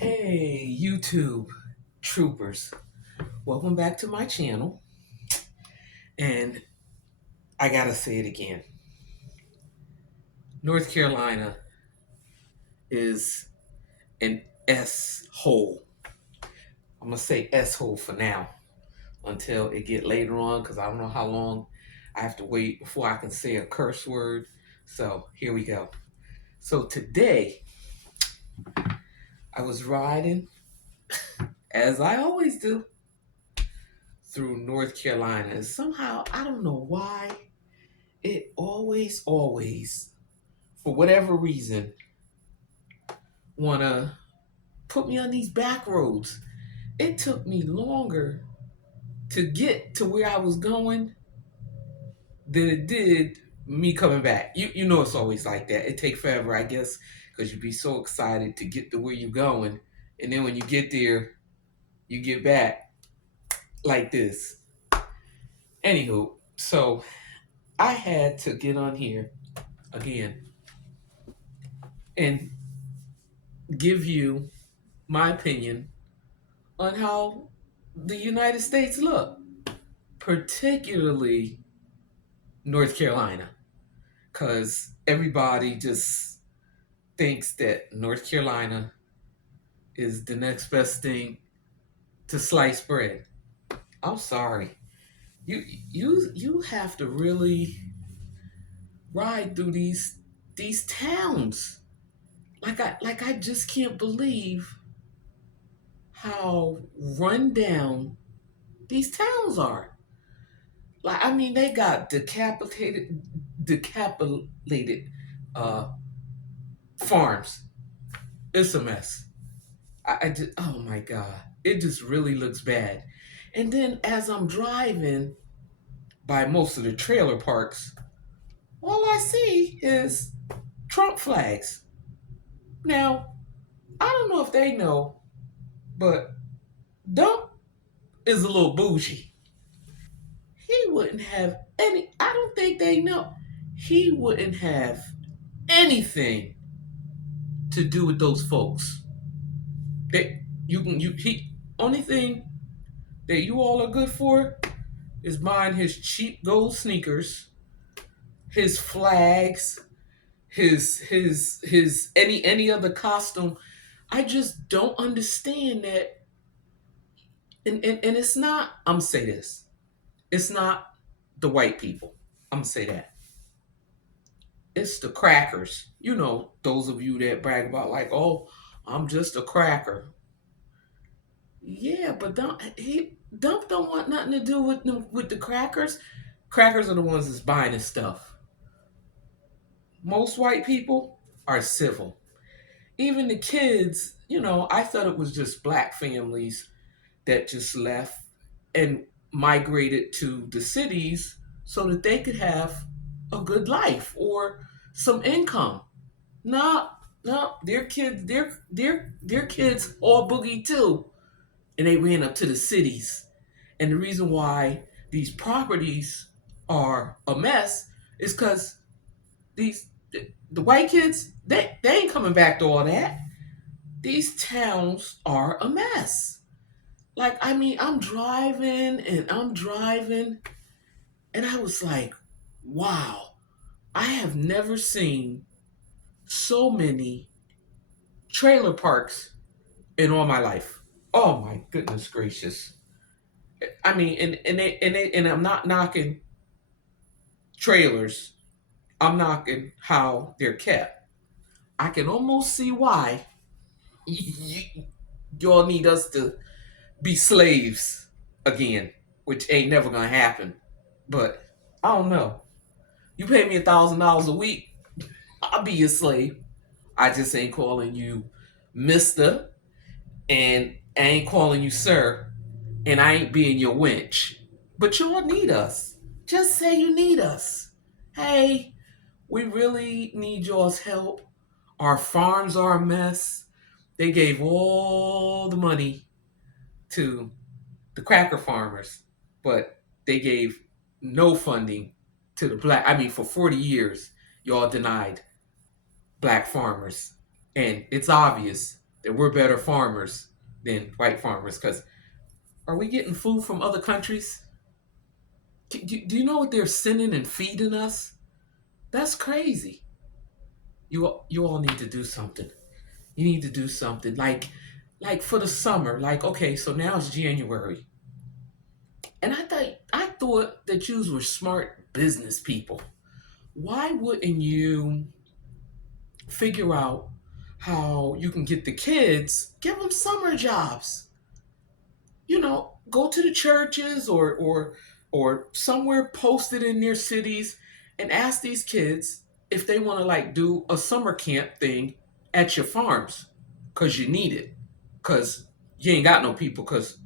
Hey, YouTube troopers, welcome back to my channel. And I gotta say it again, North Carolina is an S hole. I'm gonna say S hole for now until it get later on because I don't know how long I have to wait before I can say a curse word. So here we go. So today I was riding, as I always do, through North Carolina. And somehow, I don't know why, it always, for whatever reason, want to put me on these back roads. It took me longer to get to where I was going than it did me coming back. You know it's always like that. It takes forever, I guess, because you be so excited to get to where you're going, and then when you get there, you get back like this. Anywho, so I had to get on here again and give you my opinion on how the United States look, particularly North Carolina, because everybody just thinks that North Carolina is the next best thing to sliced bread. I'm sorry. You have to really ride through these towns. Like I just can't believe how run down these towns are. Like I mean they got decapitated uh farms. It's a mess. I just, oh my God, it just really looks bad. And then as I'm driving by most of the trailer parks, all I see is Trump flags. Now, I don't know if they know, but Dump is a little bougie. He wouldn't have I don't think they know. He wouldn't have anything to do with those folks. He, only thing that you all are good for is buying his cheap gold sneakers, his flags, his any other costume. I just don't understand that. And it's not, I'm gonna say this. It's not the white people. I'm gonna say that. It's the crackers. You know, those of you that brag about like, oh, I'm just a cracker. Yeah, but Dump don't want nothing to do with the crackers. Crackers are the ones that's buying his stuff. Most white people are civil. Even the kids, I thought it was just black families that just left and migrated to the cities so that they could have a good life or some income. No, no, their kids all boogie too, and they ran up to the cities. And the reason why these properties are a mess is because these the white kids they ain't coming back to all that. These towns are a mess. Like I mean, I'm driving, and I was like, wow, I have never seen so many trailer parks in all my life. Oh my goodness gracious! I mean, and I'm not knocking trailers. I'm knocking how they're kept. I can almost see why y'all need us to be slaves again, which ain't never gonna happen. But I don't know. You pay me $1,000 a week, I'll be your slave. I just ain't calling you Mister, and I ain't calling you Sir, and I ain't being your wench. But y'all need us. Just say you need us. Hey, we really need y'all's help. Our farms are a mess. They gave all the money to the cracker farmers, but they gave no funding to the black. I mean, for 40 years, y'all denied black farmers. And it's obvious. that we're better farmers than white farmers. Because are we getting food from other countries? Do you know what they're sending and feeding us? That's crazy. You all need to do something. You need to do something like for the summer. Like, okay, so now it's January, and I thought that you were smart business people. Why wouldn't you figure out how you can get the kids, give them summer jobs? Go to the churches or somewhere posted in their cities and ask these kids if they want to like do a summer camp thing at your farms because you need it. Because you ain't got no people because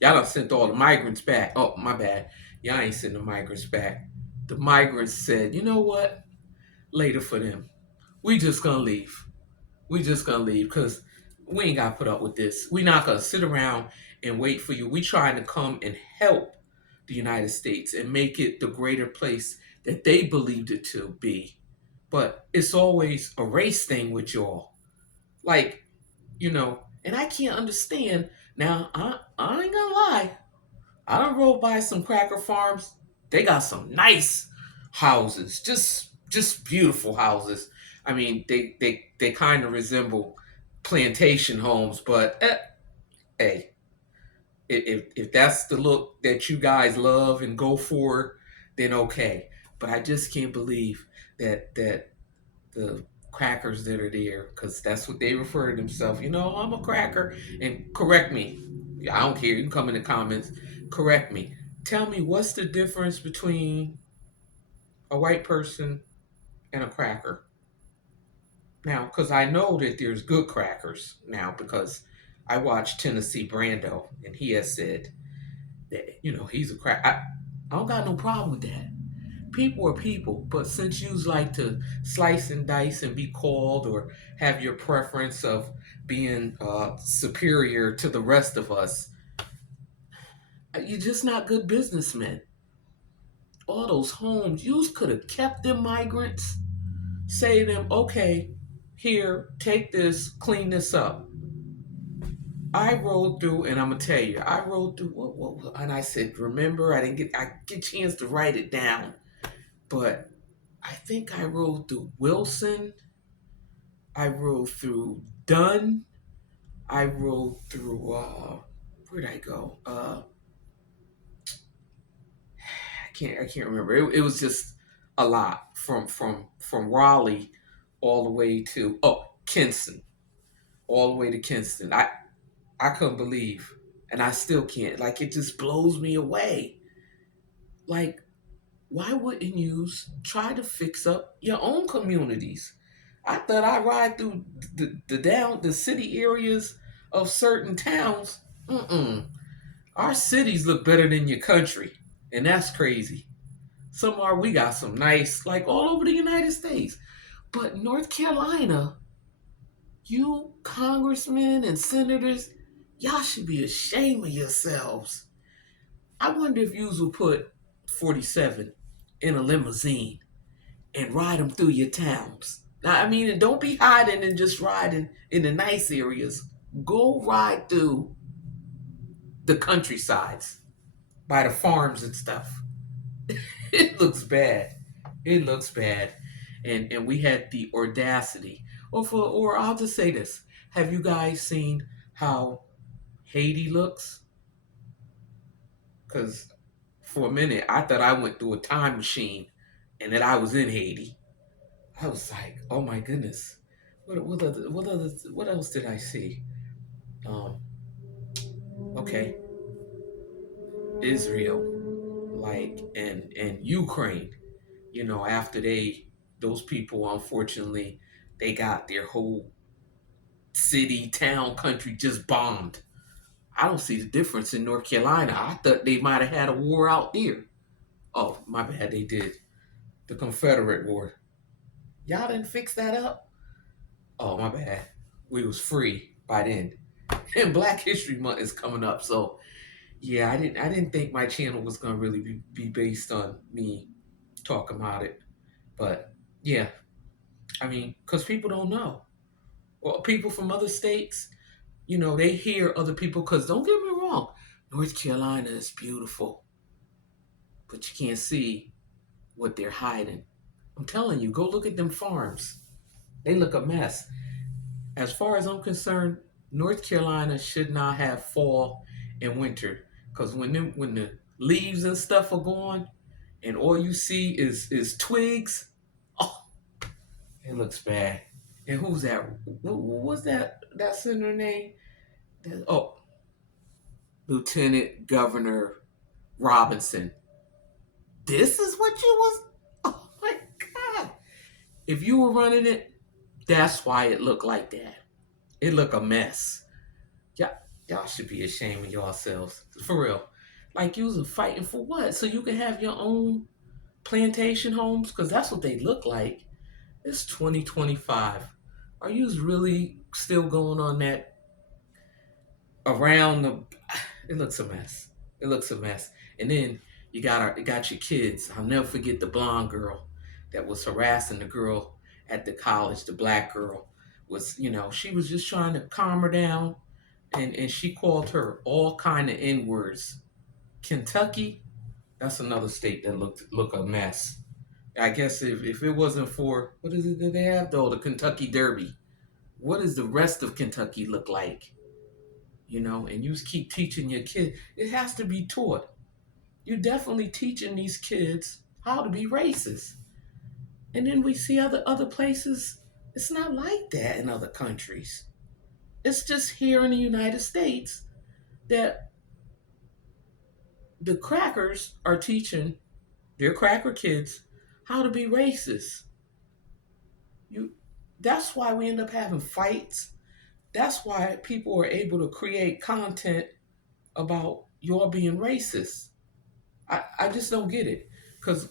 y'all done sent all the migrants back. Oh, my bad. Y'all ain't sent the migrants back. The migrants said, you know what? Later for them. We just gonna leave. We just gonna leave because we ain't gotta put up with this. We not gonna sit around and wait for you. We trying to come and help the United States and make it the greater place that they believed it to be. But it's always a race thing with y'all. Like, and I can't understand. Now, I ain't gonna lie. I done rode by some cracker farms. They got some nice houses, just beautiful houses. I mean, they kind of resemble plantation homes, but hey, if that's the look that you guys love and go for, then okay. But I just can't believe that the crackers that are there, because that's what they refer to themselves. I'm a cracker, and correct me. I don't care. You can come in the comments, correct me. Tell me what's the difference between a white person and a cracker now, because I know that there's good crackers now because I watched Tennessee Brando and he has said that he's a crack. I don't got no problem with that. People are people, but since you like to slice and dice and be called or have your preference of being superior to the rest of us, you're just not good businessmen. All those homes, you could have kept them migrants, say to them, okay, here, take this, clean this up. I rode through, and I'm gonna tell you, I rode through, and I said, remember, I get a chance to write it down, but I think I rode through Wilson. I rode through Dunn. I rode through where'd I go? I can't remember. It was just a lot from Raleigh all the way to Kinston, all the way to Kinston. I couldn't believe, and I still can't. Like, it just blows me away. Like, why wouldn't you try to fix up your own communities? I thought I ride through the city areas of certain towns. Mm-mm. Our cities look better than your country, and that's crazy. We got some nice, like all over the United States, but North Carolina, you congressmen and senators, y'all should be ashamed of yourselves. I wonder if yous will put 47 in a limousine and ride them through your towns. Now, I mean, and don't be hiding and just riding in the nice areas. Go ride through the countrysides by the farms and stuff. It looks bad. It looks bad. And we had the audacity. Or I'll just say this. Have you guys seen how Haiti looks? Because for a minute I thought I went through a time machine and that I was in Haiti. I was like, oh my goodness. What else did I see? Um, okay, Israel, like and Ukraine. After those people, unfortunately, they got their whole city, town, country just bombed. I don't see the difference in North Carolina. I thought they might have had a war out there. Oh, my bad, they did. The Confederate War. Y'all didn't fix that up? Oh, my bad. We was free by then. And Black History Month is coming up, so yeah, I didn't think my channel was gonna really be based on me talking about it. But yeah, I mean, because people don't know. Well, people from other states, they hear other people, because don't get me wrong, North Carolina is beautiful, but you can't see what they're hiding. I'm telling you, go look at them farms. They look a mess. As far as I'm concerned, North Carolina should not have fall and winter, because when the leaves and stuff are gone, and all you see is twigs, oh, it looks bad. And who's that? What was that senator name? Oh, Lieutenant Governor Robinson. This is what you was. Oh my God! If you were running it, that's why it looked like that. It looked a mess. Y'all should be ashamed of yourselves. For real. Like you was fighting for what? So you can have your own plantation homes? Because that's what they look like. It's 2025. Are you really still going on that around the it looks a mess. It looks a mess. And then you got your kids. I'll never forget the blonde girl that was harassing the girl at the college, the black girl was, she was just trying to calm her down, and she called her all kind of N-words. Kentucky, that's another state that look a mess. I guess if it wasn't for what is it that they have though, the Kentucky Derby. What does the rest of Kentucky look like? And you keep teaching your kid. It has to be taught. You're definitely teaching these kids how to be racist. And then we see other places, it's not like that in other countries. It's just here in the United States that the crackers are teaching their cracker kids how to be racist. You that's why we end up having fights. That's why people are able to create content about y'all being racist. I just don't get it. Cause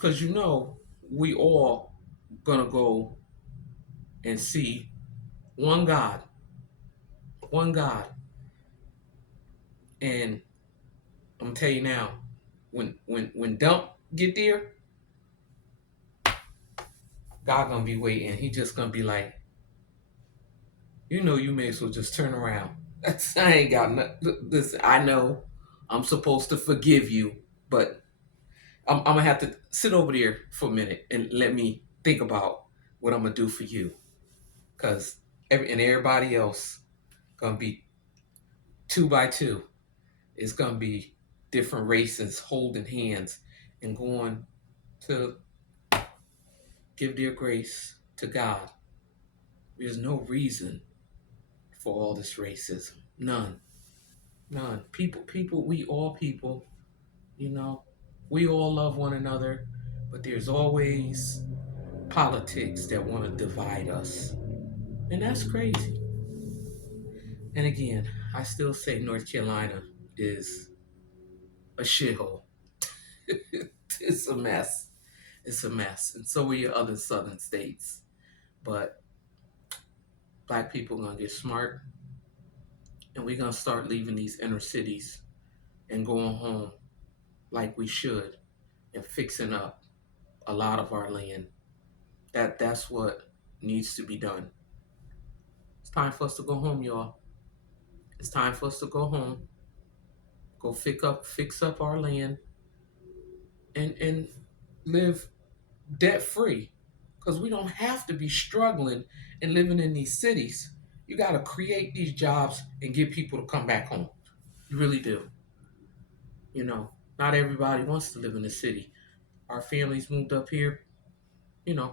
we all gonna go and see one God. One God. And I'm gonna tell you now, when Dump get there, God gonna be waiting. He just gonna be like, you may as well just turn around. I ain't got nothing. Listen, I know I'm supposed to forgive you, but I'm gonna have to sit over there for a minute and let me think about what I'm gonna do for you, cause everybody else gonna be two by two. It's gonna be different races holding hands and going to give their grace to God. There's no reason for all this racism. None. None. People, we all people, you know, we all love one another, but there's always politics that want to divide us. And that's crazy. And again, I still say North Carolina is a shithole. It's a mess. It's a mess. And so are your other southern states. But black people are going to get smart, and we're going to start leaving these inner cities and going home like we should, and fixing up a lot of our land. That's what needs to be done. It's time for us to go home, y'all. It's time for us to go home, go fix up our land, and live debt free, because we don't have to be struggling and living in these cities. You got to create these jobs and get people to come back home. You really do. Not everybody wants to live in the city. Our families moved up here,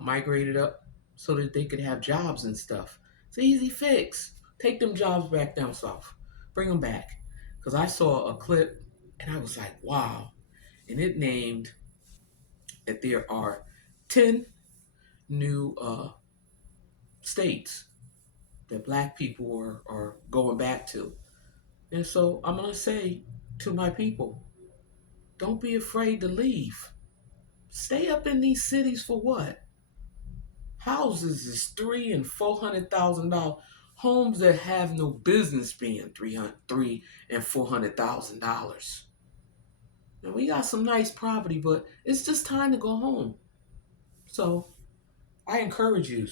migrated up so that they could have jobs and stuff. It's an easy fix. Take them jobs back down south. Bring them back. Because I saw a clip and I was like, wow. And it named that there are 10 new states that black people are going back to. And so I'm going to say to my people, don't be afraid to leave. Stay up in these cities for what? Houses is $300,000 and $400,000. Homes that have no business being $300,000 and $400,000. Now we got some nice property, but it's just time to go home. So I encourage you.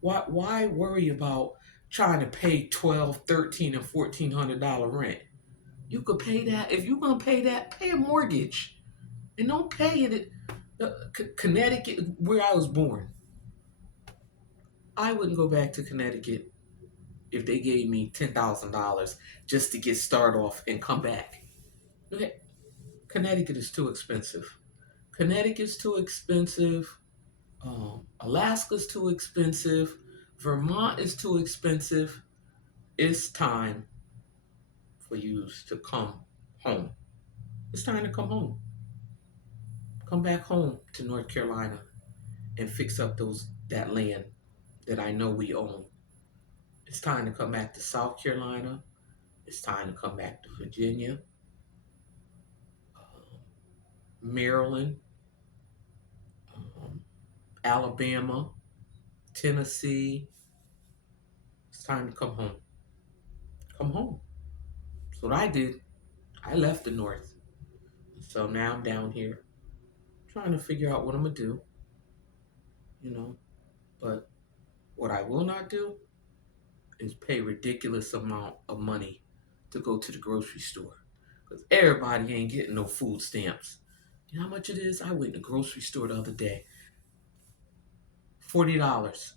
Why worry about trying to pay 12, 13, and $1,400 rent. You could pay that. If you're gonna pay that, pay a mortgage, and don't pay it. Connecticut, where I was born, I wouldn't go back to Connecticut if they gave me $10,000 just to get started off and come back. Okay. Connecticut is too expensive. Connecticut's too expensive. Alaska's too expensive. Vermont is too expensive. It's time for you to come home. It's time to come home. Come back home to North Carolina and fix up that land that I know we own. It's time to come back to South Carolina. It's time to come back to Virginia, Maryland, Alabama, Tennessee. It's time to come home. Come home. That's what I did. I left the North. So now I'm down here trying to figure out what I'm going to do, But what I will not do is pay ridiculous amount of money to go to the grocery store. Because everybody ain't getting no food stamps. You know how much it is? I went to the grocery store the other day. $40.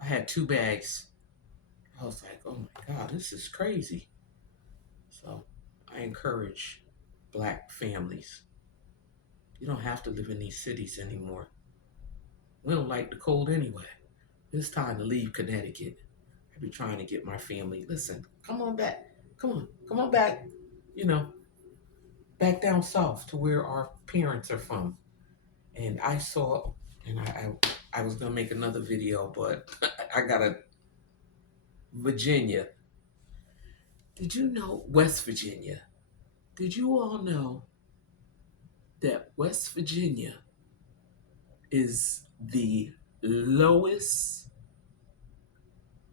I had 2 bags. I was like, oh my God, this is crazy. So I encourage Black families. You don't have to live in these cities anymore. We don't like the cold anyway. It's time to leave Connecticut. I've been trying to get my family, listen, come on back. Come on back, back down south to where our parents are from. And I saw, and I was going to make another video, but I got Virginia. Did you know, West Virginia? Did you all know that West Virginia is the lowest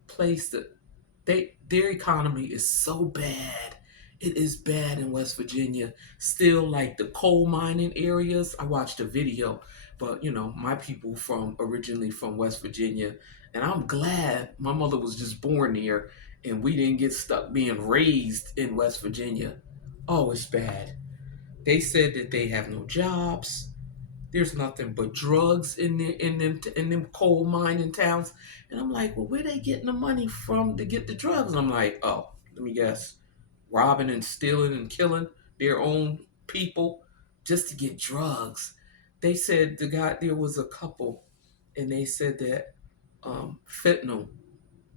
place that their economy is so bad. It is bad in West Virginia. Still, like the coal mining areas. I watched a video, but my people originally from West Virginia, and I'm glad my mother was just born there and we didn't get stuck being raised in West Virginia. Oh, it's bad. They said that they have no jobs. There's nothing but drugs in them coal mining towns. And I'm like, well, where they getting the money from to get the drugs? And I'm like, oh, let me guess. Robbing and stealing and killing their own people just to get drugs. They said there was a couple, and they said that fentanyl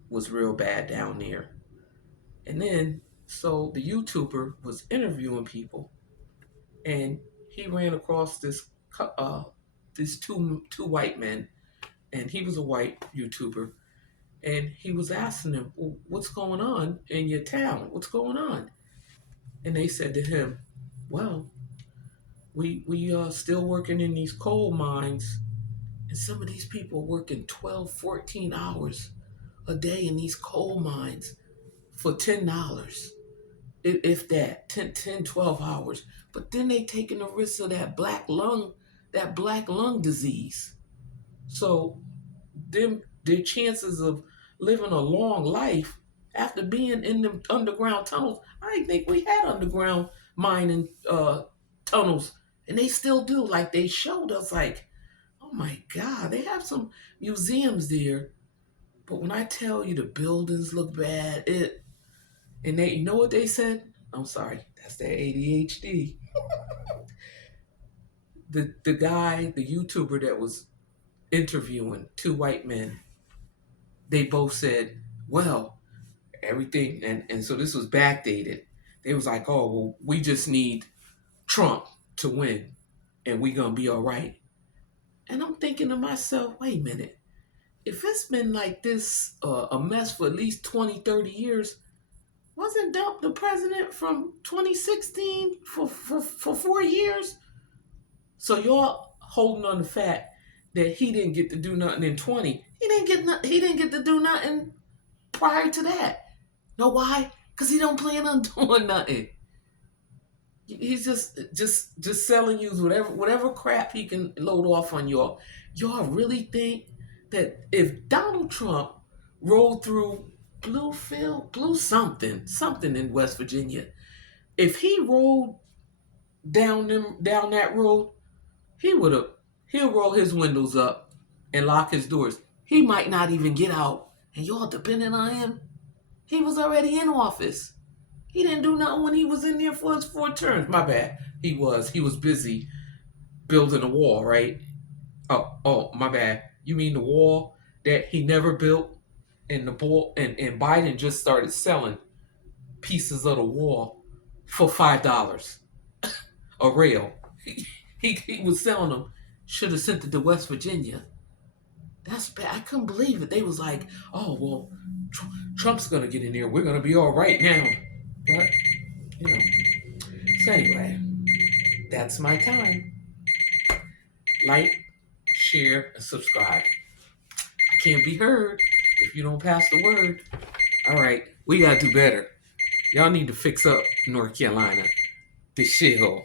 was real bad down there. And then, so the YouTuber was interviewing people, and he ran across these two white men, and he was a white YouTuber, and he was asking them, well, what's going on in your town? What's going on? And they said to him, well, we are still working in these coal mines, and some of these people are working 12, 14 hours a day in these coal mines for $10. If that, 10, 12 hours. But then they taking the risk of that black lung disease. So their chances of living a long life after being in them underground tunnels, I didn't think we had underground mining tunnels, and they still do. Like they showed us, like, oh my God, they have some museums there. But when I tell you the buildings look bad, and they, you know what they said? I'm sorry, that's their ADHD. The guy, the YouTuber that was interviewing 2 white men, they both said, well, everything, and so this was backdated. They was like, oh, well, we just need Trump to win, and we gonna be all right. And I'm thinking to myself, wait a minute. If it's been like this, a mess for at least 20, 30 years, wasn't Trump the president from 2016 for 4 years? So y'all holding on the fact that he didn't get to do nothing in 20. He didn't get to do nothing prior to that. Know why? Because he don't plan on doing nothing. He's just selling you whatever crap he can load off on y'all. Y'all really think that if Donald Trump rode through Blue something in West Virginia. If he rode down that road, he would have he'll roll his windows up and lock his doors. He might not even get out. And y'all depending on him. He was already in office. He didn't do nothing when he was in there for his 4 terms. My bad. He was busy building a wall, right? Oh, my bad. You mean the wall that he never built, and and Biden just started selling pieces of the wall for $5 a rail. He was selling them. Should have sent it to West Virginia. That's bad. I couldn't believe it. They was like, oh well, Trump's gonna get in there. We're gonna be all right now. But you know. So anyway, that's my time. Like, share, and subscribe. I can't be heard if you don't pass the word. All right, we gotta do better. Y'all need to fix up North Carolina. This shithole.